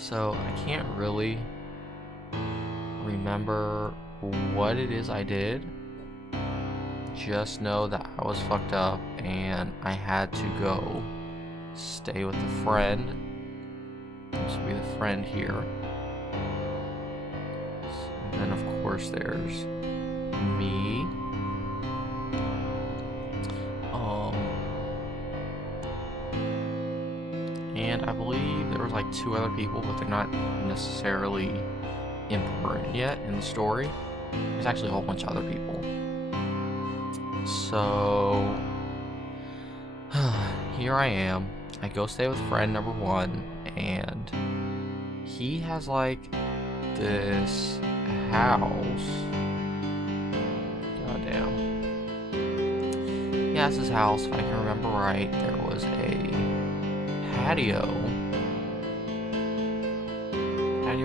So I can't really remember what it is I did. Just know that I was fucked up and I had to go stay with a friend. This would be the friend here. And then of course there's me. And I believe there was like 2 other people, but they're not necessarily important yet in the story. There's actually a whole bunch of other people. So here I am. I go stay with friend number 1, and he has like this house. Goddamn. He has his house, if I can remember right. There was a patio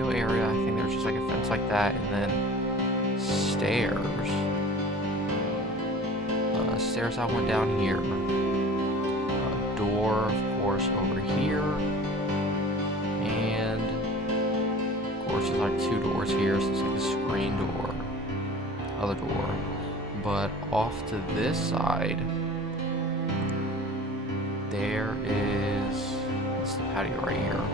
area. I think there's just like a fence like that, and then stairs. Stairs that went down here. A door, of course, over here, and of course there's like 2 doors here. So it's like a screen door, other door. But off to this side, there is. It's the patio right here.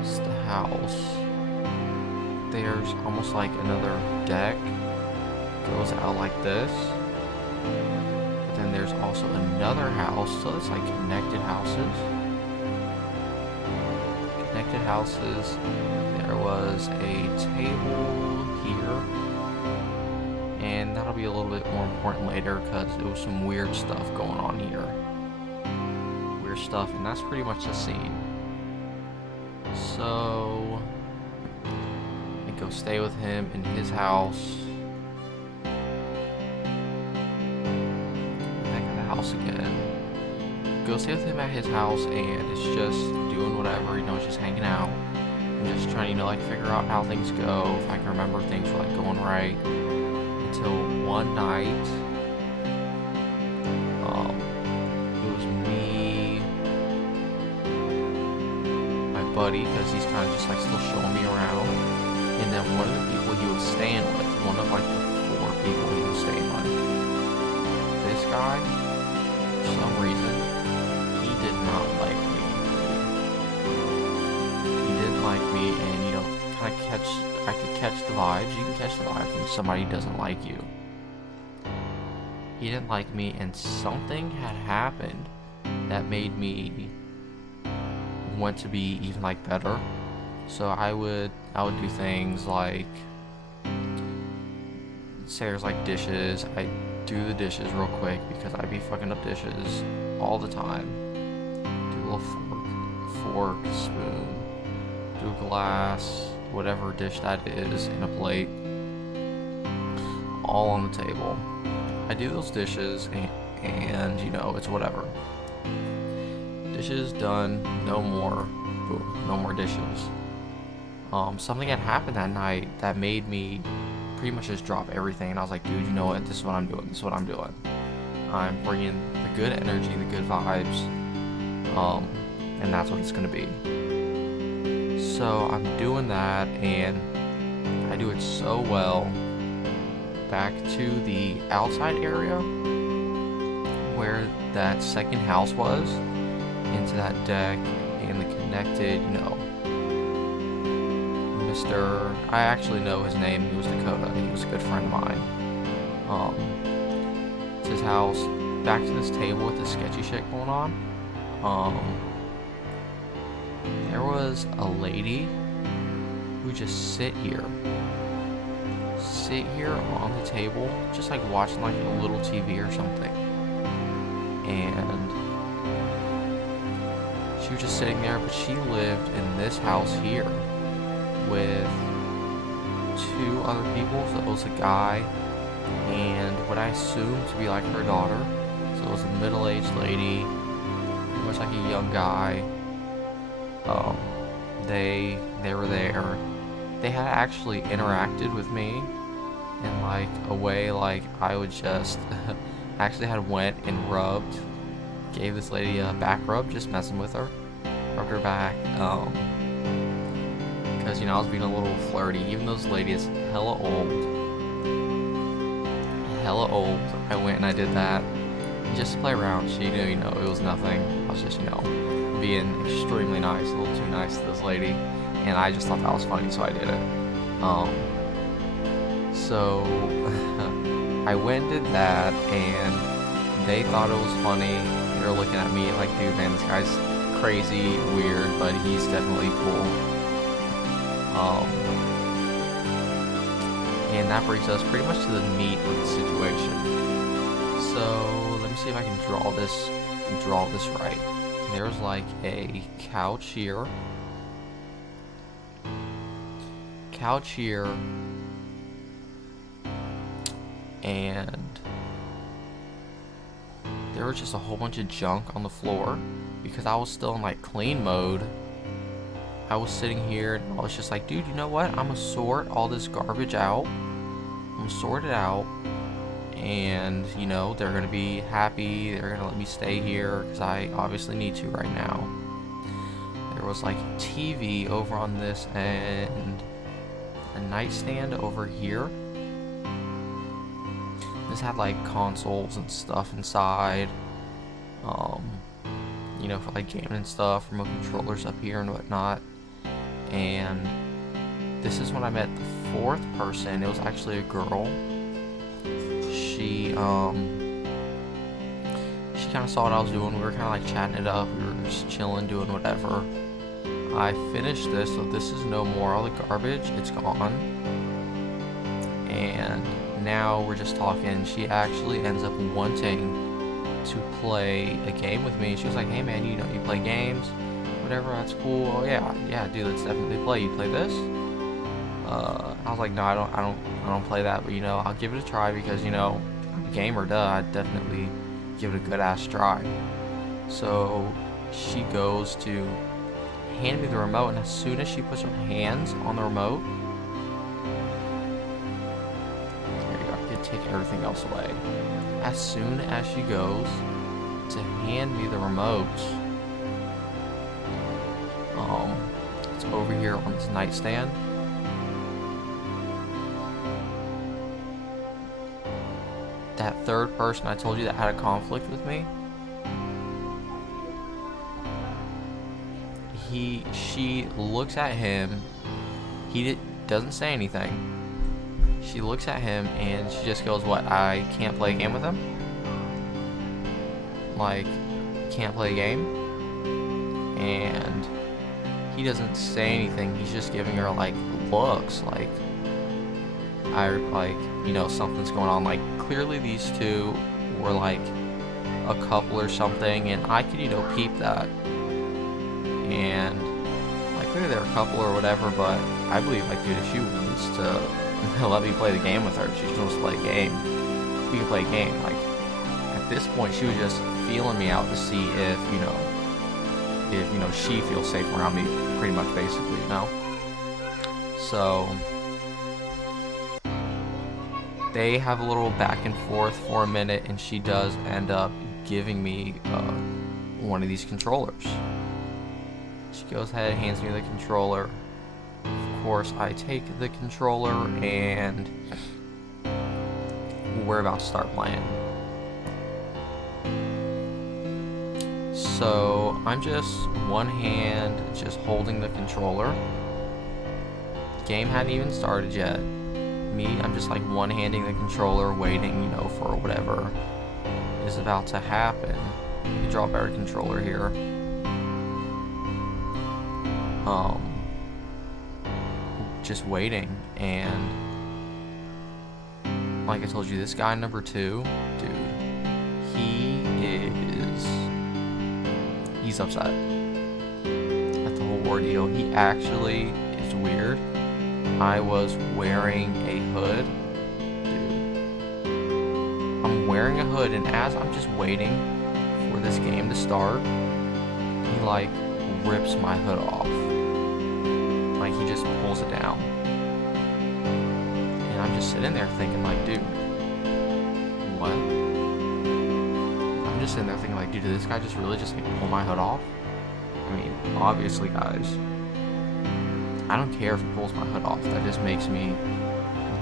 It's the house. There's almost like another deck. Goes out like this. But then there's also another house. So it's like connected houses. Connected houses. There was a table here. And that'll be a little bit more important later because there was some weird stuff going on here. Weird stuff, and that's pretty much the scene. So I go stay with him in his house. Back at the house again. Go stay with him at his house, and it's just doing whatever, it's just hanging out. I'm just trying, like figure out how things go, if I can remember things were like going right. Until one night, it was me, my buddy, because he's kind of just like still showing me around, and then one of the people he was staying with, one of like the 4 people he was staying with, this guy, for some reason, he did not like me. He didn't like me, and kind of I could catch the vibes. You can catch the vibes when somebody doesn't like you. He didn't like me, and something had happened that made me want to be even like better. So I would do things like, say there's like dishes, I do the dishes real quick because I'd be fucking up dishes all the time. Do a little fork, spoon, do a glass, whatever dish that is, in a plate, all on the table. I do those dishes, and it's whatever. Dishes done, no more, boom, no more dishes. Something had happened that night that made me pretty much just drop everything, and I was like, dude, you know what, this is what I'm doing. I'm bringing the good energy, the good vibes, and that's what it's gonna be. So I'm doing that, and I do it so well. Back to the outside area where that second house was, into that deck, and the connected, Mr. I actually know his name. He was Dakota. He was a good friend of mine. It's his house. Back to this table with the sketchy shit going on. There was a lady who just sit here on the table, just like watching like a little TV or something, and she was just sitting there. But she lived in this house here with 2 other people. So it was a guy and what I assumed to be like her daughter. So it was a middle-aged lady, pretty much like a young guy. They were there. They had actually interacted with me in like a way like I would just actually had went and gave this lady a back rub, just messing with her. rubbed her back, because, you know, I was being a little flirty. Even though this lady is hella old, I went and I did that just to play around. She knew, you know, it was nothing. I was just, you know, being extremely nice, a little too nice to this lady, and I just thought that was funny, so I did it. So I went and did that, and they thought it was funny. They were looking at me like, dude, man, this guy's crazy, weird, but he's definitely cool. And that brings us pretty much to the meat of the situation. So let me see if I can draw this right. There's like a couch here, and there was just a whole bunch of junk on the floor because I was still in like clean mode. I was sitting here and I was just like, dude, you know what? I'm gonna sort all this garbage out. I'm gonna sort it out, and you know, they're gonna be happy. They're gonna let me stay here because I obviously need to right now. There was like a TV over on this end, a nightstand over here. This had like consoles and stuff inside, you know, for like gaming and stuff, remote controllers up here and whatnot. And this is when I met the fourth person. It was actually a girl. She kind of saw what I was doing. We were kind of like chatting it up. We were just chilling, doing whatever. I finished this, so this is no more. All the garbage, it's gone. And now we're just talking. She actually ends up wanting to play a game with me. She was like, hey man, you know, you play games, whatever, that's cool. Oh yeah, dude, let's definitely play. You play this? I was like, no, I don't play that, but you know, I'll give it a try because, you know, I'm a gamer, duh. I'd definitely give it a good ass try. So she goes to hand me the remote, and as soon as she puts her hands on the remote, there you go, I can take everything else away. As soon as she goes to hand me the remote, it's over here on this nightstand. That third person I told you that had a conflict with me, she looks at him. He doesn't say anything. She looks at him and she just goes, what, I can't play a game with him? Like, can't play a game? And he doesn't say anything. He's just giving her like looks like, you know, something's going on. Like, clearly these two were like a couple or something, and I could, you know, peep that. And like, clearly they're a couple or whatever, but I believe, like, dude, if she wants to let me play the game with her, if she just wants to play a game, we can play a game. Like, at this point, she was just feeling me out to see if, you know, she feels safe around me, pretty much, basically, you know? So they have a little back and forth for a minute, and she does end up giving me one of these controllers. She goes ahead, hands me the controller. Of course, I take the controller, and we're about to start playing. So I'm just one hand just holding the controller. Game hadn't even started yet. I'm just like one-handing the controller, waiting, you know, for whatever is about to happen. You draw a better controller here. Just waiting, and like I told you, this guy number 2, dude, he's upset at the whole ordeal. He actually is weird. I was wearing a hood, dude. I'm wearing a hood, and as I'm just waiting for this game to start, he like rips my hood off. Like, he just pulls it down. And I'm just sitting there thinking, like, dude, what? I'm just sitting there thinking, like, dude, did this guy just really just like pull my hood off? I mean, obviously, guys, I don't care if he pulls my hood off. That just makes me,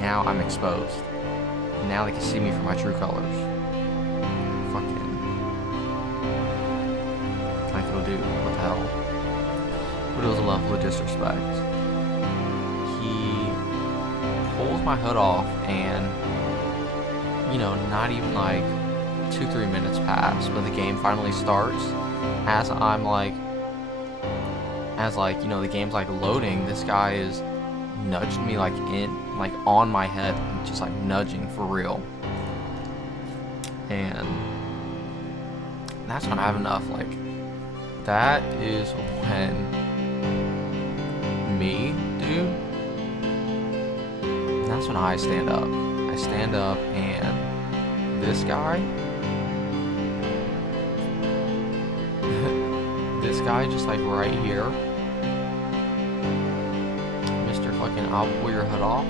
now I'm exposed. Now they can see me for my true colors. Fucking, I go do, what the hell? But it was a level of disrespect. He pulls my hood off, and, you know, not even like 2-3 minutes pass, but the game finally starts. As I'm like, you know, the game's like loading, this guy is nudging me like on my head, just like nudging for real. And that's when I have enough. Like, that is when me, dude, that's when I stand up. I stand up, and this guy, this guy just like right here, Mr. fucking I'll pull your hood off,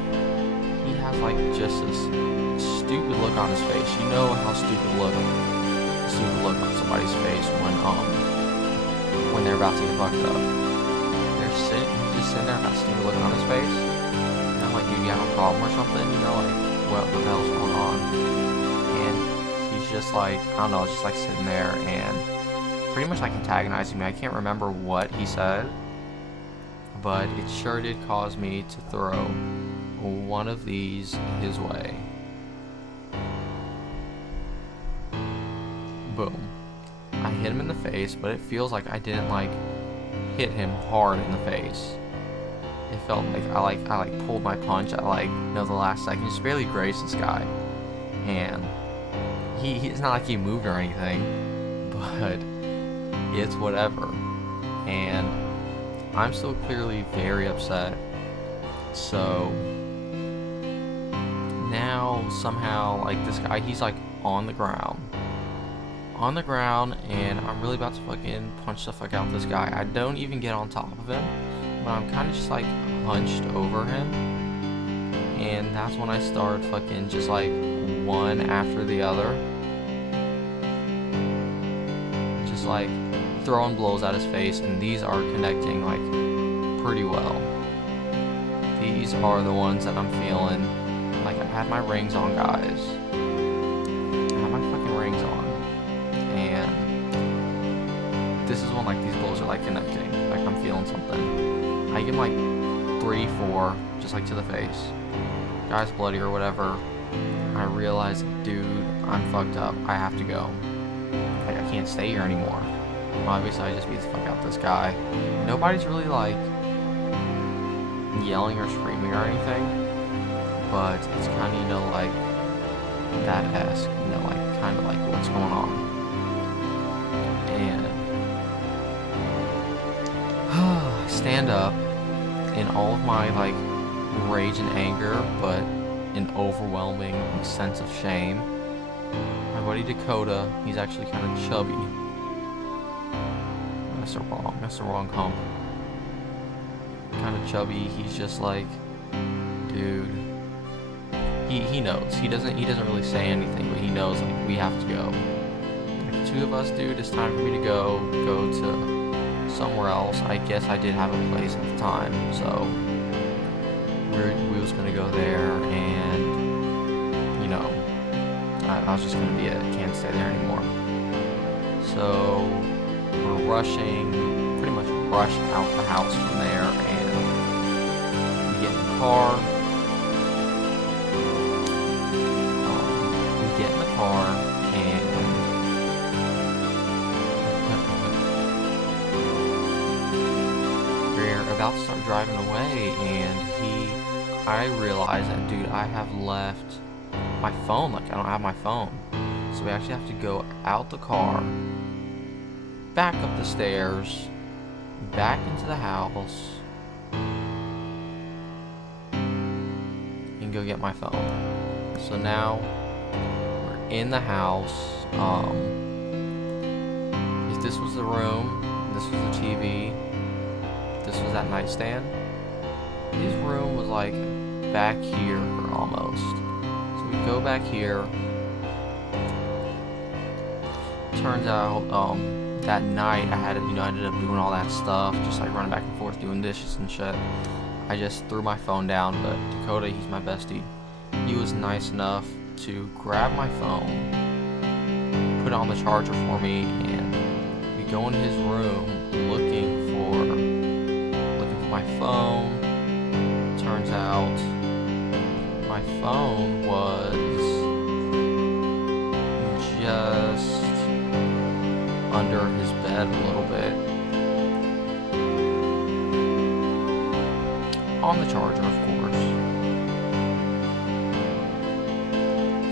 he has like just this stupid look on his face. You know how stupid look on somebody's face when they're about to get fucked up. He's just sitting there with that stupid look on his face. And I'm like, dude, you have a problem or something? You know, like, what the hell's going on? And he's just like, I don't know, just like sitting there and pretty much like antagonizing me. I can't remember what he said, but it sure did cause me to throw one of these his way. Boom. I hit him in the face, but it feels like I didn't like hit him hard in the face. It felt like I pulled my punch at like, you know, the last second, just barely grazed this guy. And it's not like he moved or anything, but it's whatever. And I'm still clearly very upset. So now somehow, like, this guy, he's like on the ground, and I'm really about to fucking punch the fuck out this guy. I don't even get on top of him, but I'm kind of just like hunched over him, and that's when I start fucking just like one after the other, just like throwing blows at his face, and these are connecting like pretty well. These are the ones that I'm feeling. Like, I had my rings on, guys. I had my fucking rings on. And this is when like these blows are like connecting. Like, I'm feeling something. I give him like 3-4, just like to the face. Guy's bloody or whatever. I realize, dude, I'm fucked up. I have to go. Like, I can't stay here anymore. Obviously, I just beat the fuck out this guy. Nobody's really like yelling or screaming or anything, but it's kind of, you know, like that-esque, you know, like kind of like what's going on. And I stand up in all of my like rage and anger, but an overwhelming sense of shame. My buddy Dakota, he's actually kind of chubby. That's the wrong hump. Kind of chubby. He's just like, dude. He knows. He doesn't really say anything, but he knows like we have to go. Like, the two of us, dude, it's time for me to go to somewhere else. I guess I did have a place at the time, so we was gonna go there, and you know, I was just gonna be it. Can't stay there anymore. So we're rushing, pretty much rush out the house from there, and we get in the car. We get in the car, and we're about to start driving away, and I realize that, dude, I have left my phone. Like, I don't have my phone. So we actually have to go out the car, back up the stairs, back into the house, and go get my phone. So now we're in the house. If this was the room, this was the TV, this was that nightstand, his room was like back here almost. So we go back here. Turns out, that night I had, I ended up doing all that stuff, just like running back and forth doing dishes and shit. I just threw my phone down, but Dakota, he's my bestie. He was nice enough to grab my phone, put it on the charger for me, and we go in his room looking for my phone. Turns out my phone was just under his bed a little bit. On the charger, of course.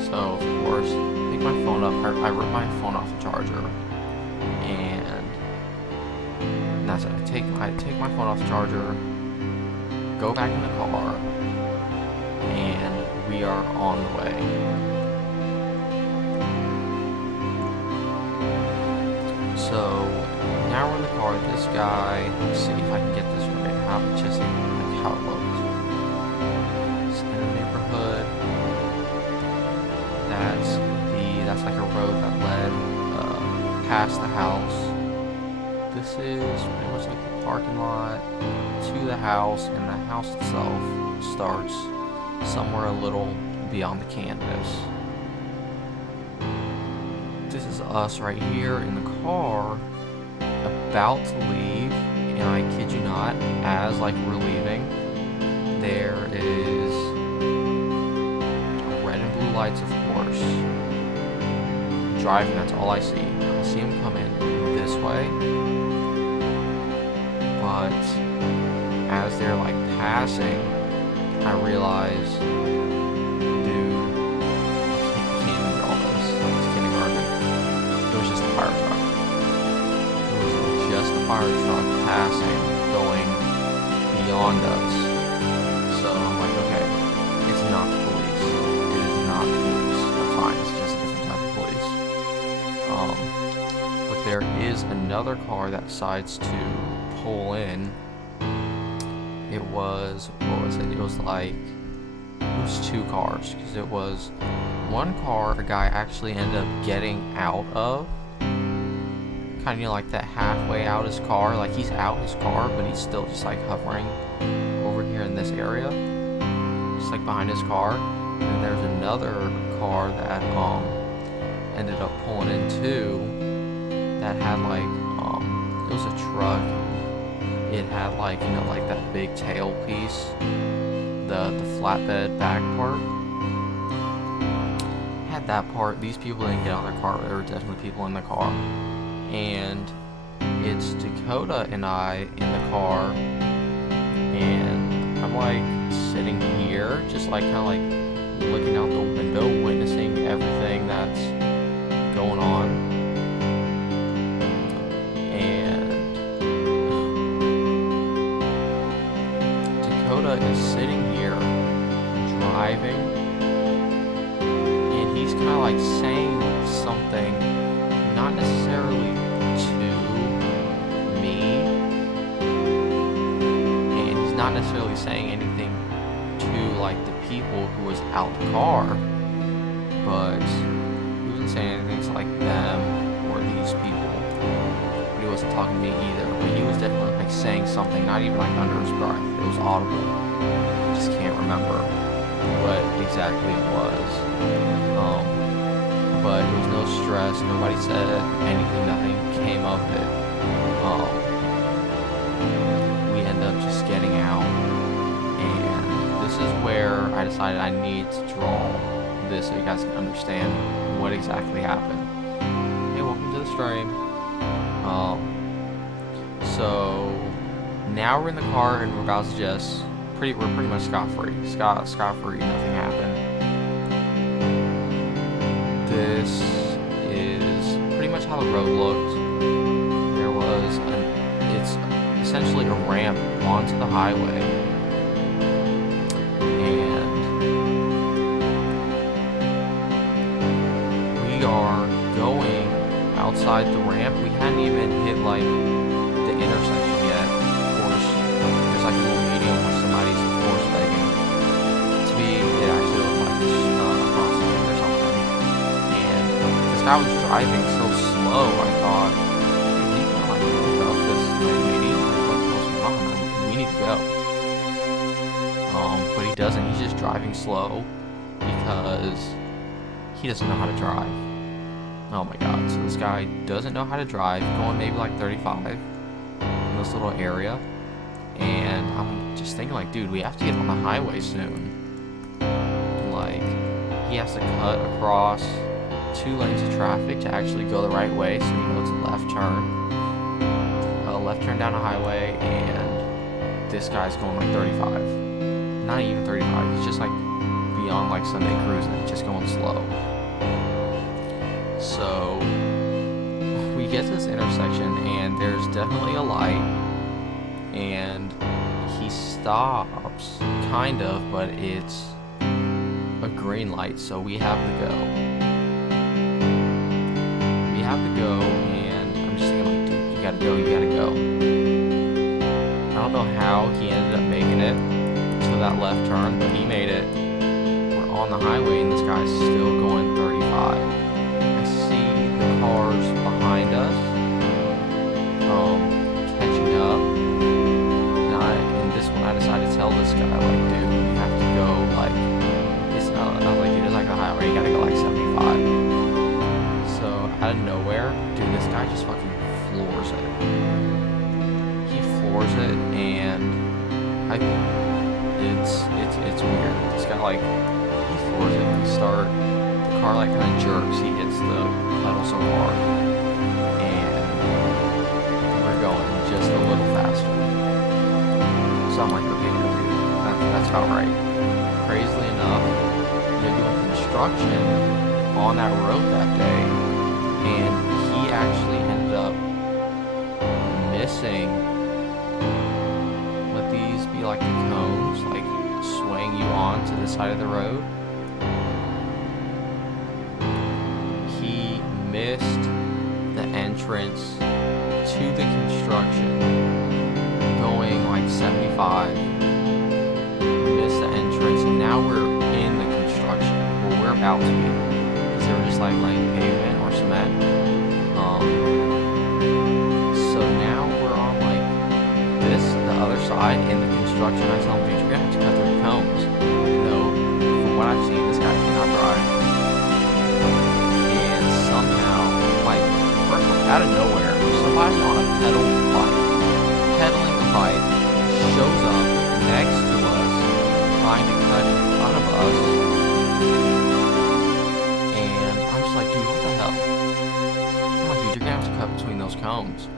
So, of course, I pick my phone up. I rip my phone off the charger. And that's it. I take my phone off the charger, go back in the car, and we are on the way. So now we're in the car. This guy, let's see if I can get this right. How just like how it looks. It's in the neighborhood. That's like a road that led past the house. This is pretty much like the parking lot to the house, and the house itself starts somewhere a little beyond the canvas. This is us right here in the car, about to leave, and I kid you not, as like we're leaving, there is red and blue lights, of course. Driving, that's all I see. I see him come in this way, but as they're like passing, I realize, dude, I can't even all this. It's kindergarten. It was just a fire truck. It was just a fire truck passing, going beyond us. So I'm like, okay, it's not the police. It is not the police. That's fine. It's just a different type of police. But there is another car that decides to pull in. It was, what was it? It was two cars, because it was one car a guy actually ended up getting out of, kind of like that halfway out his car, like he's out his car, but he's still just like hovering over here in this area, just like behind his car. And there's another car that ended up pulling in too, that had like it was a truck. It had like, like that big tail piece, the flatbed back part. It had that part. These people didn't get out of their car, but there were definitely people in the car. And it's Dakota and I in the car, and I'm like sitting here, just like kind of like looking out the window, witnessing everything that's going on. Is sitting here driving, and he's kind of like saying something, not necessarily to me, and he's not necessarily saying anything to like the people who was out the car, but he wasn't saying anything to like them or these people, but he wasn't talking to me either. But he was definitely like saying something, not even like under his breath. It was audible. I just can't remember what exactly it was. But there was no stress. Nobody said anything. Nothing came of it. We ended up just getting out, and this is where I decided I need to draw this so you guys can understand what exactly happened. Hey, welcome to the stream. So now we're in the car, and we're about to just we're pretty much scot-free. Scot-free, nothing happened. This is pretty much how the road looked. There was it's essentially a ramp onto the highway. And we are going outside the ramp. We hadn't even hit like the intersection yet. Of course, there's like a little medium where somebody's of course begging to be. It actually looked like a crossing or something. And this guy was driving so slow. I thought, like, lady, like, what the hell's going on? Like, we need to go. But he doesn't. He's just driving slow because he doesn't know how to drive. Oh my god. So this guy doesn't know how to drive, going maybe like 35 in this little area. And I'm just thinking, like, dude, we have to get on the highway soon. Like, he has to cut across 2 lanes of traffic to actually go the right way, so you know it's a left turn. Left turn down a highway, and this guy's going like 35. Not even 35, he's just like beyond like Sunday cruising, just going slow. So we get to this intersection, and there's definitely a light, and he stops, kind of, but it's a green light, so we have to go. We have to go, and I'm just thinking, like, dude, you gotta go, you gotta go. I don't know how he ended up making it to that left turn, but he made it. We're on the highway, and this guy's still going 35. I see the cars behind us, catching up. And this one, I decided to tell this guy, like, dude, you have to go, like, it's not, I was like, dude, it's like the highway, you gotta go like 75. So, out of nowhere, dude, this guy just fucking floors it. He floors it, and it's weird. This guy, like, he floors it, we start, the car, like, kind of jerks, he hits the pedal so hard, and we're going just a little faster. So I'm like, okay, no, dude, that's about right. Crazily enough, they're doing construction on that road that day, and he actually ended up missing, let these be like the cones, like swaying you on to the side of the road. He missed the entrance to the construction, going like 75. Missed the entrance, and now we're in the construction. Well, we're about to be, because they were just like laying pavement or cement. So now we're on like the other side in the construction. I tell him, dude, you're gonna have to cut through the cones. No, from what I've seen, this guy cannot drive. And somehow, like, first off, out of nowhere, somebody on a pedal bike, pedaling the bike, shows up next to us, trying to cut in front of us, and I'm just like, dude, what the hell? I'm like, dude, you're gonna have to cut between those cones.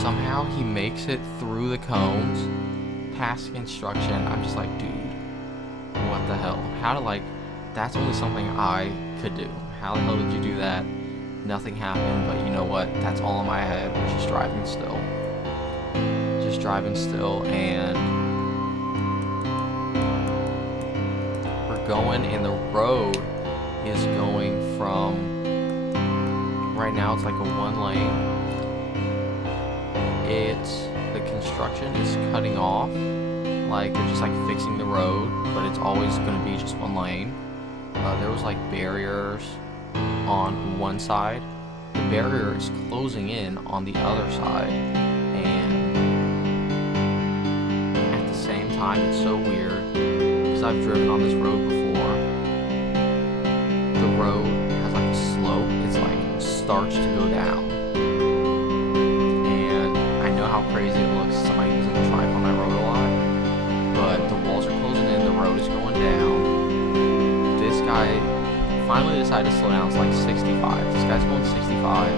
Somehow he makes it through the cones, past the construction. I'm just like, dude, what the hell? How to, like, that's only something I could do. How the hell did you do that? Nothing happened, but you know what? That's all in my head. We're just driving still. Just driving still, and we're going, and the road is going from, right now it's like a 1 lane. The construction is cutting off, like they're just like fixing the road, but it's always going to be just 1 lane. There was like barriers on one side. The barrier is closing in on the other side, and at the same time, it's so weird because I've driven on this road before. The road has like a slope. It's like starts to go down. How crazy it looks. Somebody doesn't drive on that road a lot, but the walls are closing in, the road is going down. This guy finally decided to slow down. It's like 65. This guy's going 65,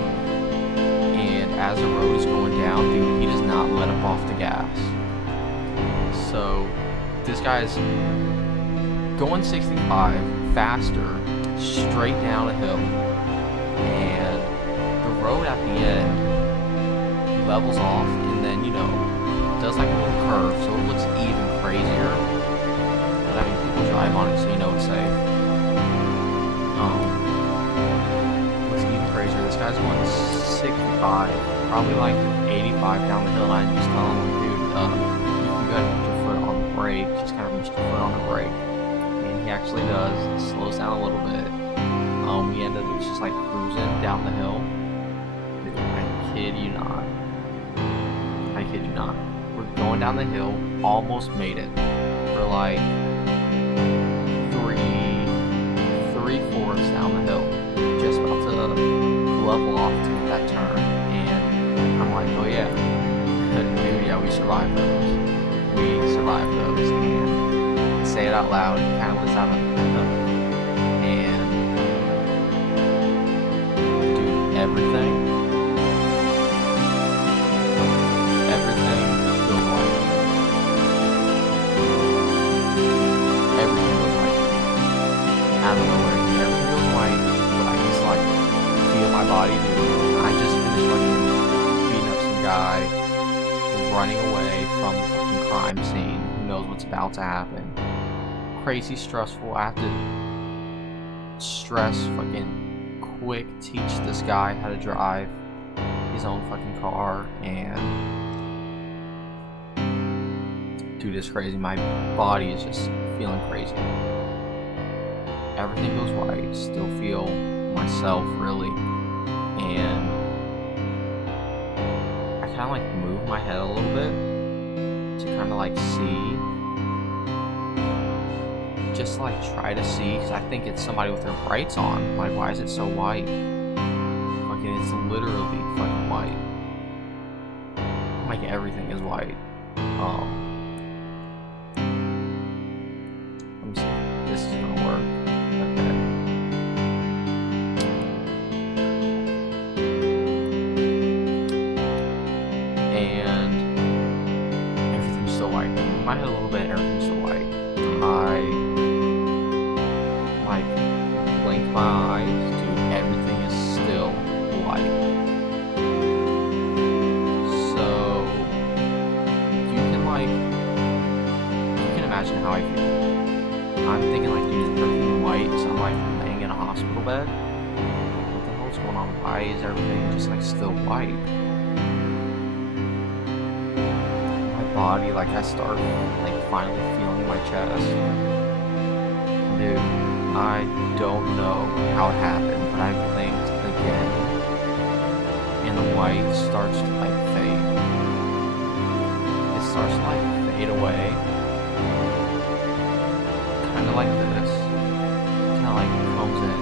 and as the road is going down, dude, he does not let up off the gas. So this guy's going 65 faster, straight down a hill, and the road at the end levels off, and then, you know, does like a little curve, so it looks even crazier. But I mean, people drive on it, so you know it's safe. Looks even crazier. This guy's going 65, probably like 85 down the hill, and I just tell him, dude, you can go ahead and put your foot on the brake, just kind of reach your foot on the brake. And he actually does. It slows down a little bit. We end up just like cruising down the hill. Dude, I kid you not. I kid you not. We're going down the hill, almost made it. We're like three-fourths down the hill, just about to level off to get that turn, and I'm like, oh yeah, dude, yeah, we survived those. We survived those, and I say it out loud, it kind of lives out of the and dude, everything feels white. Everything feels white. Out of nowhere, everything feels white, but I just like feel my body do. I just finished like beating up some guy, running away from the fucking crime scene. Who knows what's about to happen? Crazy stressful. I have to fucking quick teach this guy how to drive his own fucking car, and dude, it's crazy. My body is just feeling crazy. Everything goes white. Still feel myself really, and I kind of like move my head a little bit to kind of like see, just like try to see, because I think it's somebody with their brights on. Like, why is it so white? Fucking, it's literally fucking white. Like, everything is white. Let me see if this is gonna work. Okay. And everything's still white. Move my head a little bit, everything's still white. I like blink my eyes, dude, everything is still white. So you can imagine how I feel. I'm thinking like, dude, is everything white? So I'm like laying in a hospital bed. What the hell's going on? Why is everything just like still white? My body, like, I start like finally feeling my chest. Dude, I don't know how it happened, but I blinked again, and the white starts to like fade. It starts to like fade away, kind of like this, kind of like it comes in,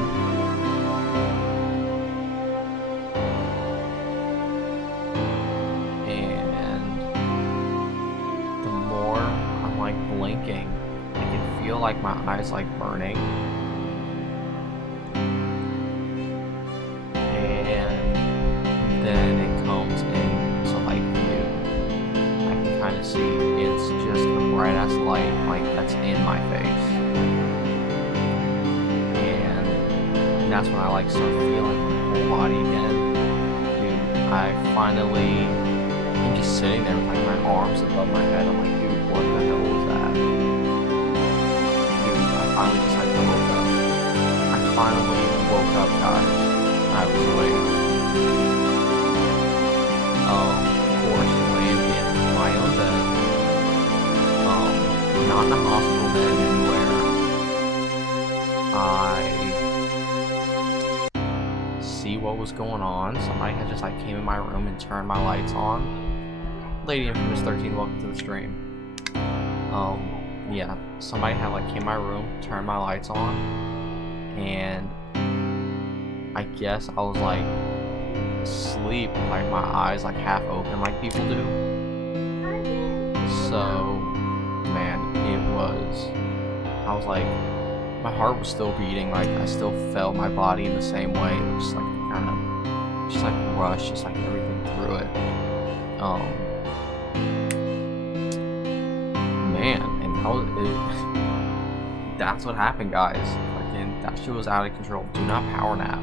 and the more I'm like blinking, I can feel like my eyes like burning. And then it comes in to like view. I can kind of see it's just a bright ass light like that's in my face. And that's when I like start feeling my whole body again. Dude, I'm just sitting there with like my arms above my head. I'm like, dude, what the hell was that? Dude, I finally just like woke up. I finally woke up, guys. I was awake. Of course, laying in my own bed. Not in a hospital bed anywhere. I see what was going on. Somebody had just like came in my room and turned my lights on. Lady Infamous 13, welcome to the stream. Yeah, somebody had like came in my room, turned my lights on, and I guess I was like asleep, like my eyes like half open like people do. So, man, I was like, my heart was still beating, like I still felt my body in the same way. It was just like kind of, just like rush, just like everything through it. Man, and that's what happened, guys. Like, that shit was out of control. Do not power nap.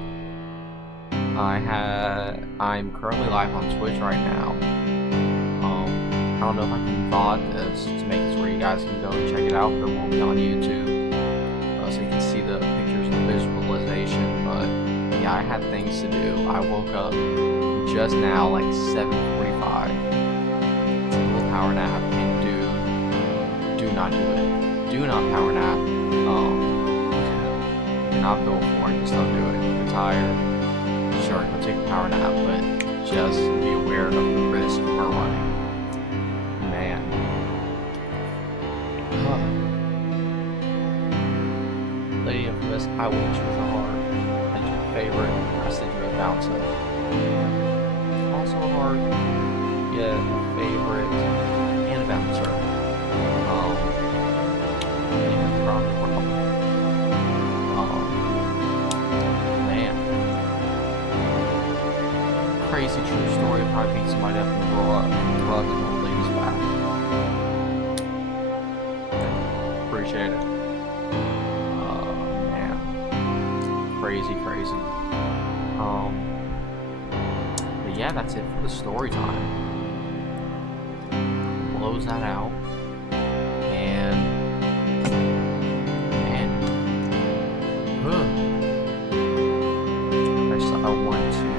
I'm currently live on Twitch right now. I don't know if I can VOD this to make this where you guys can go and check it out, but it won't be on YouTube. So you can see the pictures and the visualization, but yeah, I had things to do. I woke up just now, like 7:45. It's a little power nap, and do not do it. Do not power nap. If you're not built for it, just don't do it. If you're tired, sure, go take a power nap, but just be aware of the risk you are running. Man. Lady Infamous, I Wish Was a Heart. That's your favorite message you would bounce it. Also a heart. Yeah, favorite and a bouncer. Yeah, probably more couple. Man. Crazy true story of how I beat somebody up and rug in the old lady's back. Appreciate it. Man. Crazy. But yeah, that's it for the story time. Close that out. And first I want to